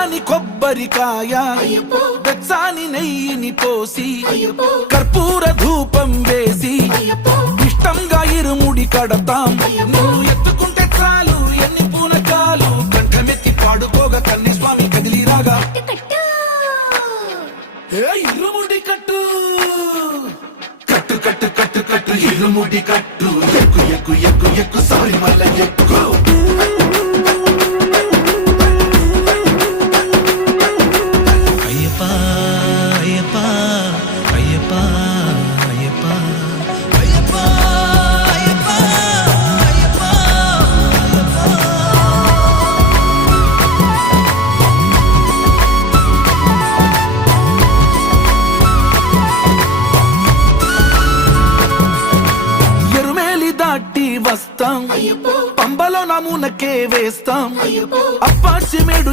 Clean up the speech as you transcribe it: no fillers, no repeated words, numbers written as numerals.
పచ్చాని కొబ్బరికాయ వెచ్చాని నెయ్యిని పోసి కర్పూర ధూపం వేసి ఇష్టంగా ఇరుముడి కడతాం. నువ్వు ఎత్తుకుంటే చాలు ఎన్ని పూనకాలు కంఠమెత్తి పాడుకోగా కన్యస్వామి కదిలిరాగా ఇరుముడి కట్టు కట్టు కట్టు కట్టు కట్టు ఇరుముడి కట్టు ఎక్కు ఎక్కు ఎక్కు ఎక్కు సారి మల్ల ఎక్కు. వస్తాం పంబలో నమూనకే వేస్తాం అప్పాచి మేడు